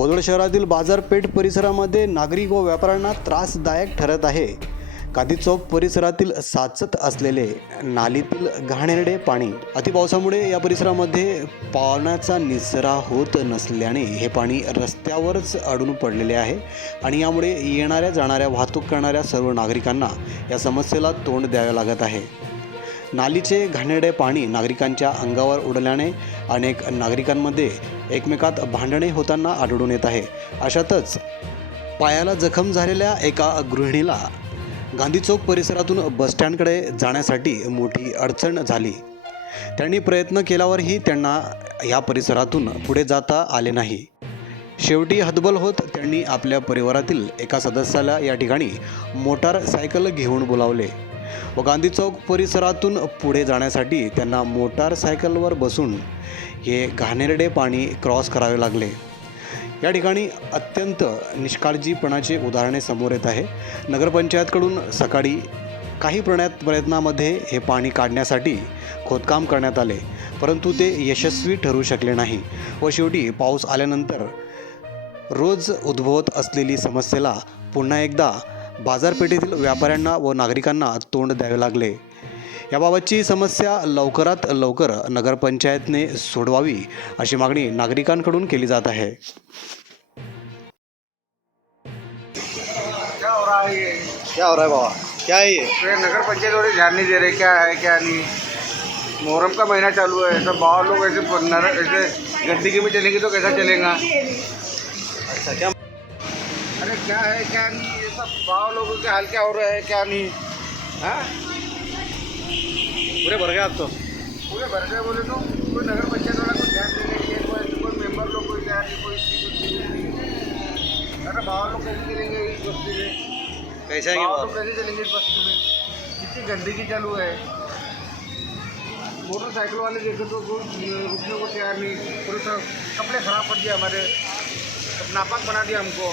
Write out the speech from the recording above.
बोदड शहरातील बाजारपेठ परिसरामध्ये नागरिक व व्यापाऱ्यांना त्रासदायक ठरत आहे. कादी चौक परिसरातील साचत असलेले नालीतील घाणेरडे पाणी अतिपावसामुळे या परिसरामध्ये पाण्याचा निचरा होत नसल्याने हे पाणी रस्त्यावरच अडून पडलेले आहे आणि यामुळे येणाऱ्या जाणाऱ्या वाहतूक करणाऱ्या सर्व नागरिकांना या समस्येला तोंड द्यावे लागत आहे. नालीचे घाणेरडे पाणी नागरिकांच्या अंगावर उडल्याने अनेक नागरिकांमध्ये एकमेकात भांडणे होताना आढळून येत आहे. अशातच पायाला जखम झालेल्या एका गृहिणीला गांधी चौक परिसरातून बसस्टँडकडे जाण्यासाठी मोठी अडचण झाली. त्यांनी प्रयत्न केल्यावरही त्यांना या परिसरातून पुढे जाता आले नाही. शेवटी हतबल होत त्यांनी आपल्या परिवारातील एका सदस्याला या ठिकाणी मोटारसायकल घेऊन बोलावले. व गांधी चौक परिसरातून पुढे जाण्यासाठी त्यांना मोटारसायकलवर बसून हे घाणेरडे पाणी क्रॉस करावे लागले. या ठिकाणी अत्यंत निष्काळजीपणाचे उदाहरणे समोर येत आहे. नगरपंचायतकडून सकाळी काही प्रण्यात प्रयत्नामध्ये हे पाणी काढण्यासाठी खोदकाम करण्यात आले परंतु ते यशस्वी ठरू शकले नाही व शेवटी पाऊस आल्यानंतर रोज उद्भवत असलेली समस्येला पुन्हा एकदा बाजारपेठेतील व्यापाऱ्यांना व नागरिकांना तोंड द्यावे लागले. याबाबतची समस्या लवकरात लवकर नगरपंचायतने सोडवावी अशी मागणी नागरिकांकडून केली जात आहे. क्या हो रहा है ये? क्या हो रहा है बाबा? क्या है ये? ये नगर पंचायत वाले ध्यान नहीं दे रहे क्या है क्या नहीं? मुहर्रम का महीना चालू है तो बाहर लोग ऐसे नर- ऐसे गंदगी में चलेंगे तो कैसा चलेगा? अच्छा क्या अरे क्या है क्या नहीं ये सब बाहर लोगों के हाल क्या हो रहा है क्या नहीं? हाँ? पूरे भर गए आप तो। पूरे भर गए बोले तो। कोई नगर पंचायत वाला कोई ध्यान देने के लिए कोई कोई मेंबर लोग कोई ध्यान नहीं कोई नहीं अरे बाहर लोग कैसे चलेंगे इस बस्ती में? कैसा लोग कैसे चलेंगे इस बस्ती में? कितनी गंदगी चालू है। मोटरसाइकिल वाले देखे तो रुकने को तैयार नहीं पूरे कपड़े खराब कर दिया हमारे। नापाक बना दिया हमको।